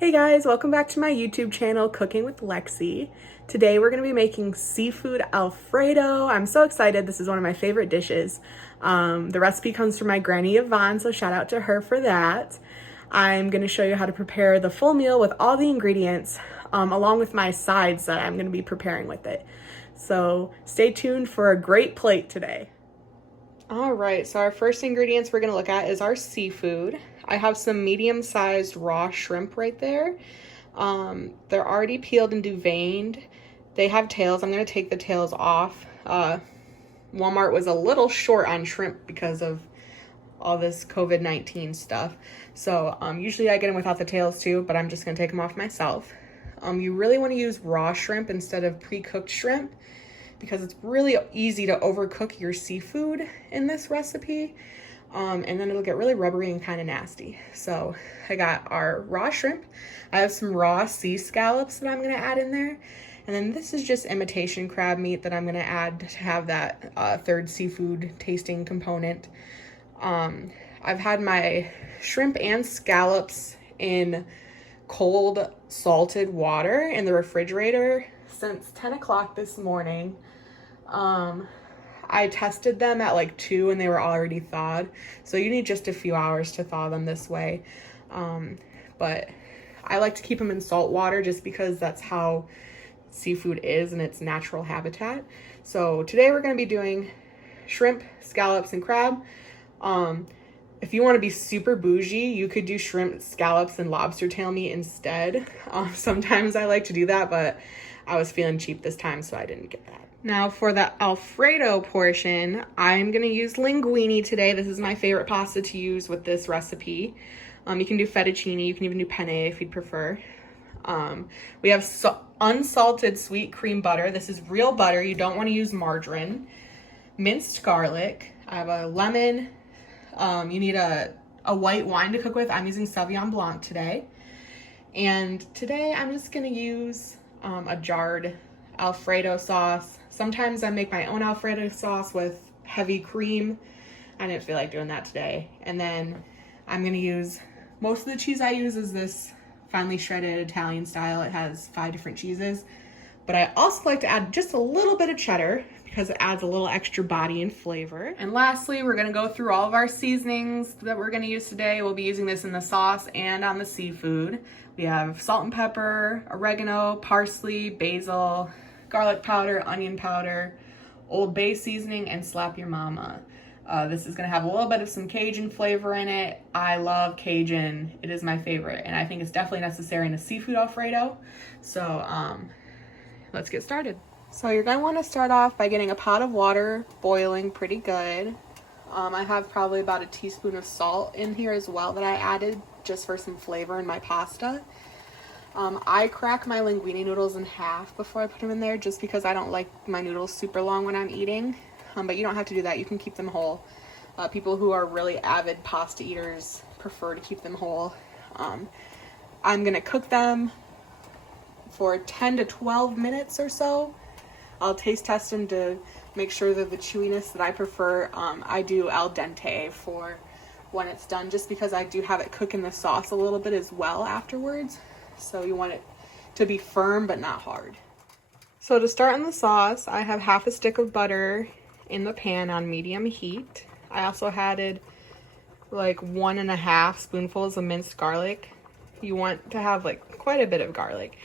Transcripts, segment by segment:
Hey guys, welcome back to my YouTube channel, Cooking with Lexi. Today we're going to be making seafood Alfredo. I'm so excited. This is one of my favorite dishes. The recipe comes from my Granny Yvonne, so shout out to her for that. I'm going to show you how to prepare the full meal with all the ingredients, along with my sides that I'm going to be preparing with it. So stay tuned for a great plate today. All right, so our first ingredients we're gonna look at is our seafood. I have some medium-sized raw shrimp right there. They're already peeled and deveined. They have tails. I'm gonna take the tails off. Walmart was a little short on shrimp because of all this COVID-19 stuff. So usually I get them without the tails too, but I'm just gonna take them off myself. You really wanna use raw shrimp instead of pre-cooked shrimp, because it's really easy to overcook your seafood in this recipe. And then it'll get really rubbery and kind of nasty. So I got our raw shrimp. I have some raw sea scallops that I'm gonna add in there. And then this is just imitation crab meat that I'm gonna add to have that third seafood tasting component. I've had my shrimp and scallops in cold salted water in the refrigerator since 10 o'clock this morning. I tested them at like 2 and they were already thawed. So you need just a few hours to thaw them this way. But I like to keep them in salt water just because that's how seafood is in its natural habitat. So today we're going to be doing shrimp, scallops, and crab. If you want to be super bougie, you could do shrimp, scallops, and lobster tail meat instead. Sometimes I like to do that, but I was feeling cheap this time, so I didn't get that. Now for the Alfredo portion, I'm gonna use linguine today. This is my favorite pasta to use with this recipe. You can do fettuccine, you can even do penne if you'd prefer. We have unsalted sweet cream butter. This is real butter, you don't wanna use margarine. Minced garlic, I have a lemon. You need a white wine to cook with. I'm using Sauvignon Blanc today. And today I'm just gonna use a jarred Alfredo sauce. Sometimes I make my own Alfredo sauce with heavy cream. I didn't feel like doing that today. And then I'm gonna use, most of the cheese I use is this finely shredded Italian style. It has 5 different cheeses. But I also like to add just a little bit of cheddar because it adds a little extra body and flavor. And lastly, we're gonna go through all of our seasonings that we're gonna use today. We'll be using this in the sauce and on the seafood. We have salt and pepper, oregano, parsley, basil, garlic powder, onion powder, Old Bay seasoning, and Slap Your Mama. This is gonna have a little bit of some Cajun flavor in it. I love Cajun, it is my favorite, and I think it's definitely necessary in a seafood Alfredo. So let's get started. So you're gonna wanna start off by getting a pot of water boiling pretty good. I have probably about a teaspoon of salt in here as well that I added just for some flavor in my pasta. I crack my linguine noodles in half before I put them in there just because I don't like my noodles super long when I'm eating. But you don't have to do that. You can keep them whole. People who are really avid pasta eaters prefer to keep them whole. I'm going to cook them for 10 to 12 minutes or so. I'll taste test them to make sure that the chewiness that I prefer. I do al dente for when it's done just because I do have it cook in the sauce a little bit as well afterwards. So you want it to be firm but not hard. So to start in the sauce, I have half a stick of butter in the pan on medium heat. I also added like 1.5 spoonfuls of minced garlic. You want to have like quite a bit of garlic.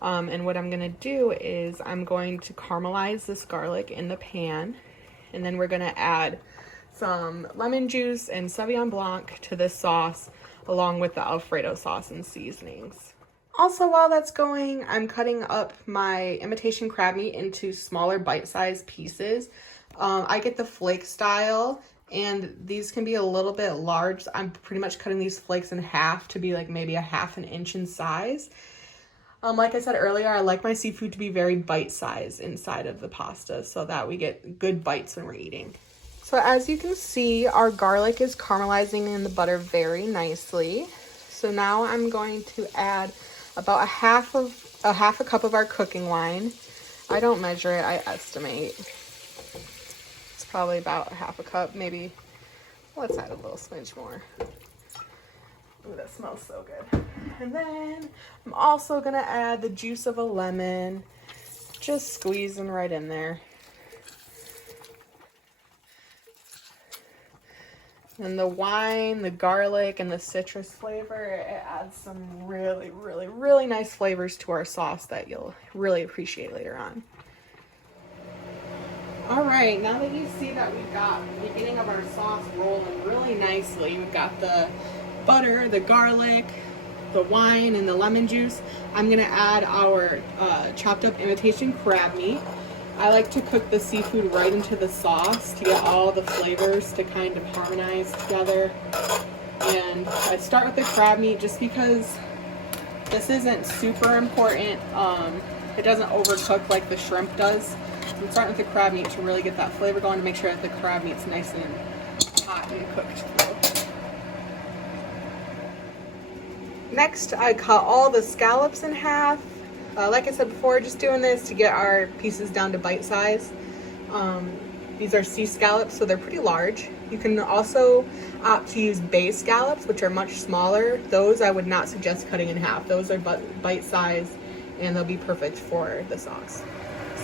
And what I'm gonna do is I'm going to caramelize this garlic in the pan, and then we're gonna add some lemon juice and Sauvignon Blanc to this sauce along with the Alfredo sauce and seasonings. Also, while that's going, I'm cutting up my imitation crab meat into smaller bite-sized pieces. I get the flake style, and these can be a little bit large. I'm pretty much cutting these flakes in half to be like maybe 1/2 inch in size. Like I said earlier, I like my seafood to be very bite-sized inside of the pasta so that we get good bites when we're eating. So as you can see, our garlic is caramelizing in the butter very nicely. So now I'm going to add about a half a cup of our cooking wine. I don't measure it, I estimate. It's probably about 1/2 cup, maybe. Let's add a little smidge more. Ooh, that smells so good. And then I'm also gonna add the juice of a lemon, just squeezing right in there. And the wine, the garlic, and the citrus flavor, it adds some really, really, really nice flavors to our sauce that you'll really appreciate later on. All right, now that you see that we've got the beginning of our sauce rolling really nicely, we've got the butter, the garlic, the wine, and the lemon juice, I'm gonna add our chopped up imitation crab meat. I like to cook the seafood right into the sauce to get all the flavors to kind of harmonize together. And I start with the crab meat just because this isn't super important. It doesn't overcook like the shrimp does. So I'm starting with the crab meat to really get that flavor going, to make sure that the crab meat's nice and hot and cooked through. Next, I cut all the scallops in half. Like I said before, just doing this to get our pieces down to bite size. These are sea scallops, so they're pretty large. You can also opt to use bay scallops, which are much smaller. Those I would not suggest cutting in half. Those are bite size, and they'll be perfect for the sauce.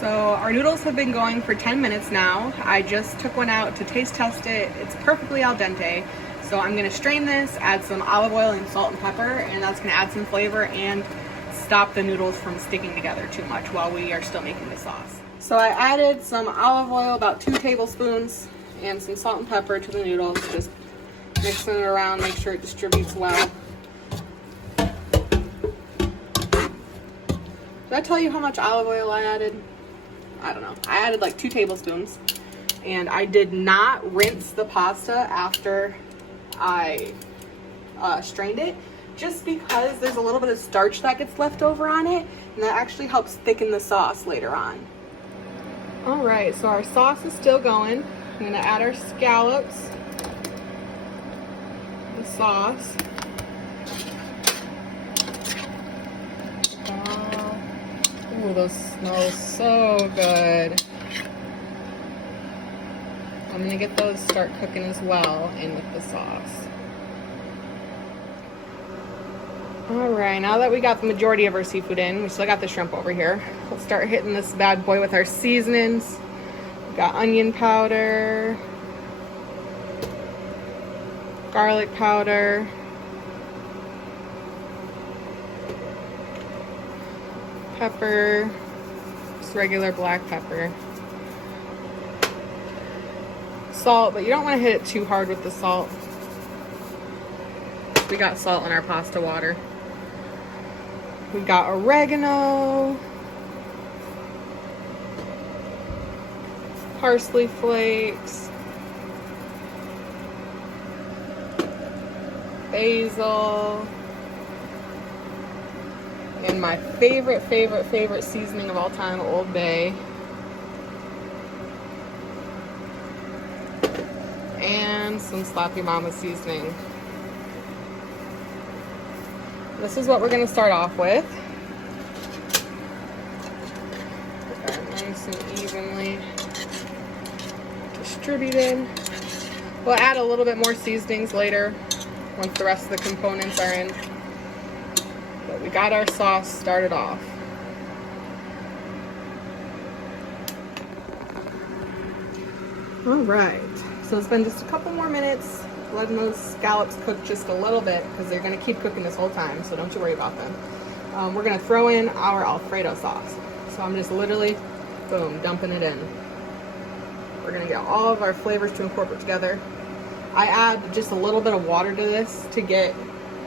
So our noodles have been going for 10 minutes now. I just took one out to taste test it. It's perfectly al dente. So I'm gonna strain this, add some olive oil and salt and pepper, and that's gonna add some flavor and stop the noodles from sticking together too much while we are still making the sauce. So I added some olive oil, about 2 tablespoons, and some salt and pepper to the noodles, just mixing it around, make sure it distributes well. Did I tell you how much olive oil I added? I don't know. I added like 2 tablespoons, and I did not rinse the pasta after I strained it, just because there's a little bit of starch that gets left over on it, and that actually helps thicken the sauce later on. All right, so our sauce is still going. I'm gonna add our scallops, the sauce. Ooh, those smell so good. I'm gonna get those start cooking as well in with the sauce. All right, now that we got the majority of our seafood in, we still got the shrimp over here. Let's start hitting this bad boy with our seasonings. We got onion powder, garlic powder, pepper, just regular black pepper, salt, but you don't want to hit it too hard with the salt. We got salt in our pasta water. We got oregano, parsley flakes, basil, and my favorite seasoning of all time, Old Bay, and some Sloppy Mama seasoning. This is what we're going to start off with. Get that nice and evenly distributed. We'll add a little bit more seasonings later once the rest of the components are in. But we got our sauce started off. All right, so it's been just a couple more minutes, letting those scallops cook just a little bit because they're going to keep cooking this whole time, so don't you worry about them. We're going to throw in our Alfredo sauce. So I'm just literally, boom, dumping it in. We're going to get all of our flavors to incorporate together. I add just a little bit of water to this to get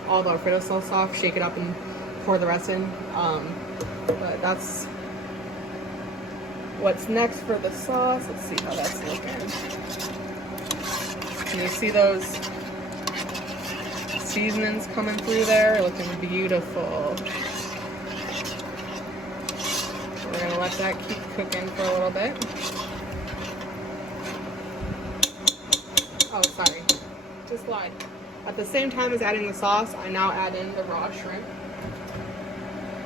all the Alfredo sauce off, shake it up, and pour the rest in. But that's what's next for the sauce. Let's see how that's looking. Can you see those seasonings coming through there? Looking beautiful. We're gonna let that keep cooking for a little bit. Oh, sorry, just lied. At the same time as adding the sauce, I now add in the raw shrimp.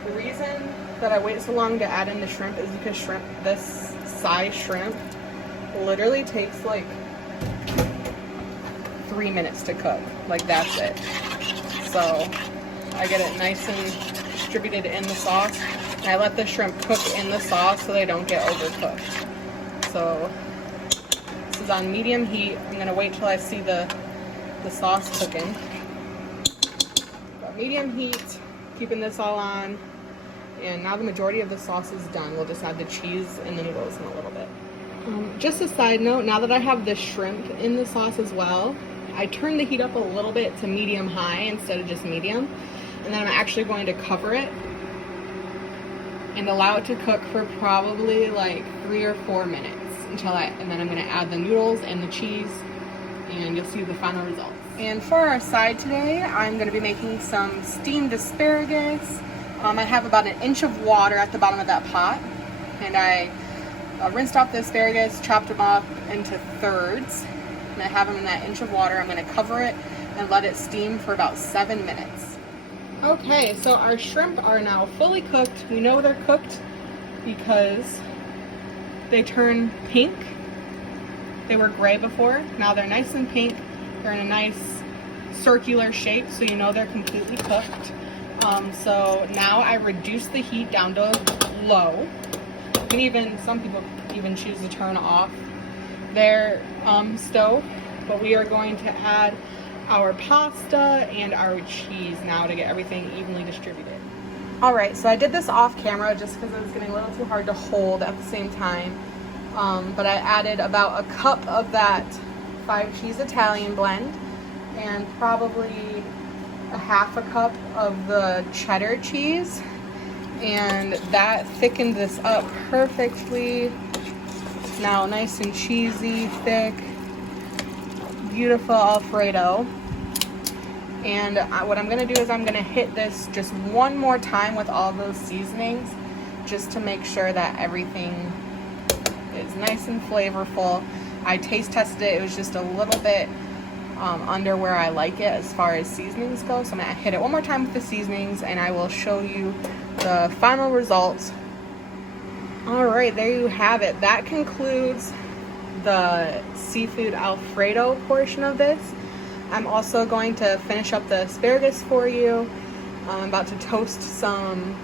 The reason that I wait so long to add in the shrimp is because this size shrimp literally takes like 3 minutes to cook. Like, that's it. So I get it nice and distributed in the sauce. And I let the shrimp cook in the sauce so they don't get overcooked. So this is on medium heat. I'm gonna wait till I see the sauce cooking. But medium heat, keeping this all on. And now the majority of the sauce is done. We'll just add the cheese and the noodles in a little bit. Just a side note, now that I have the shrimp in the sauce as well, I turned the heat up a little bit to medium-high instead of just medium. And then I'm actually going to cover it and allow it to cook for probably like 3 or 4 minutes and then I'm gonna add the noodles and the cheese and you'll see the final results. And for our side today, I'm gonna be making some steamed asparagus. I have about 1 inch of water at the bottom of that pot, and I rinsed off the asparagus, chopped them up into thirds, and I have them in that 1 inch of water. I'm gonna cover it and let it steam for about 7 minutes. Okay, so our shrimp are now fully cooked. We know they're cooked because they turn pink. They were gray before. Now they're nice and pink. They're in a nice circular shape, so you know they're completely cooked. So now I reduce the heat down to low. You can some people even choose to turn off their stove, but we are going to add our pasta and our cheese now to get everything evenly distributed. All right, so I did this off camera just because it was getting a little too hard to hold at the same time. But I added about 1 cup of that 5 cheese Italian blend and probably 1/2 cup of the cheddar cheese, and that thickened this up perfectly. Now nice and cheesy, thick, beautiful Alfredo. And what I'm gonna do is I'm gonna hit this just one more time with all those seasonings just to make sure that everything is nice and flavorful. I taste tested it. It was just a little bit under where I like it as far as seasonings go. So I'm gonna hit it one more time with the seasonings and I will show you the final results. All right, there you have it. That concludes the seafood Alfredo portion of this. I'm also going to finish up the asparagus for you. I'm about to toast some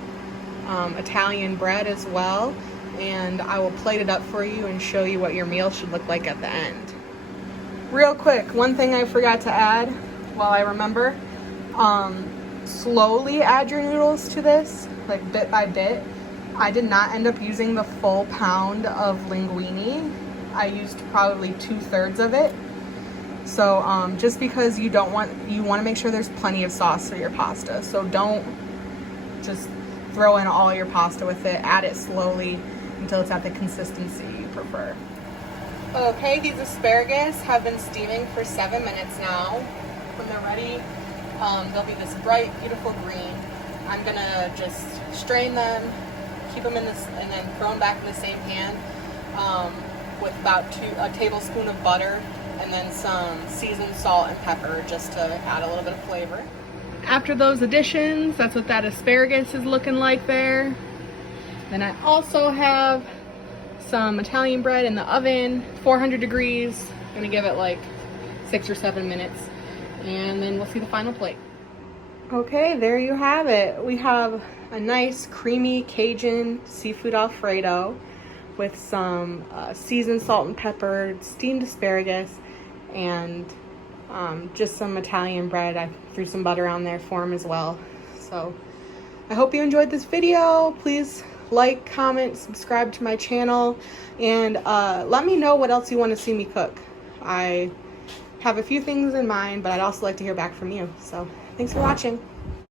Italian bread as well, and I will plate it up for you and show you what your meal should look like at the end. Real quick, one thing I forgot to add while I remember, slowly add your noodles to this, like bit by bit. I did not end up using the full pound of linguine. I used probably 2/3 of it. So just because you want to make sure there's plenty of sauce for your pasta. So don't just throw in all your pasta with it. Add it slowly until it's at the consistency you prefer. Okay, these asparagus have been steaming for 7 minutes now. When they're ready, they'll be this bright, beautiful green. I'm gonna just strain them, keep them in this, and then throw them back in the same pan with about a tablespoon of butter and then some seasoned salt and pepper just to add a little bit of flavor. After those additions, that's what that asparagus is looking like there. Then I also have some Italian bread in the oven, 400 degrees. I'm gonna give it like 6 or 7 minutes, and then we'll see the final plate. Okay, there you have it. We have a nice creamy Cajun seafood Alfredo with some seasoned salt and pepper, steamed asparagus, and just some Italian bread. I threw some butter on there for them as well. So I hope you enjoyed this video. Please like, comment, subscribe to my channel, and let me know what else you want to see me cook. I have a few things in mind, but I'd also like to hear back from you. So thanks for watching.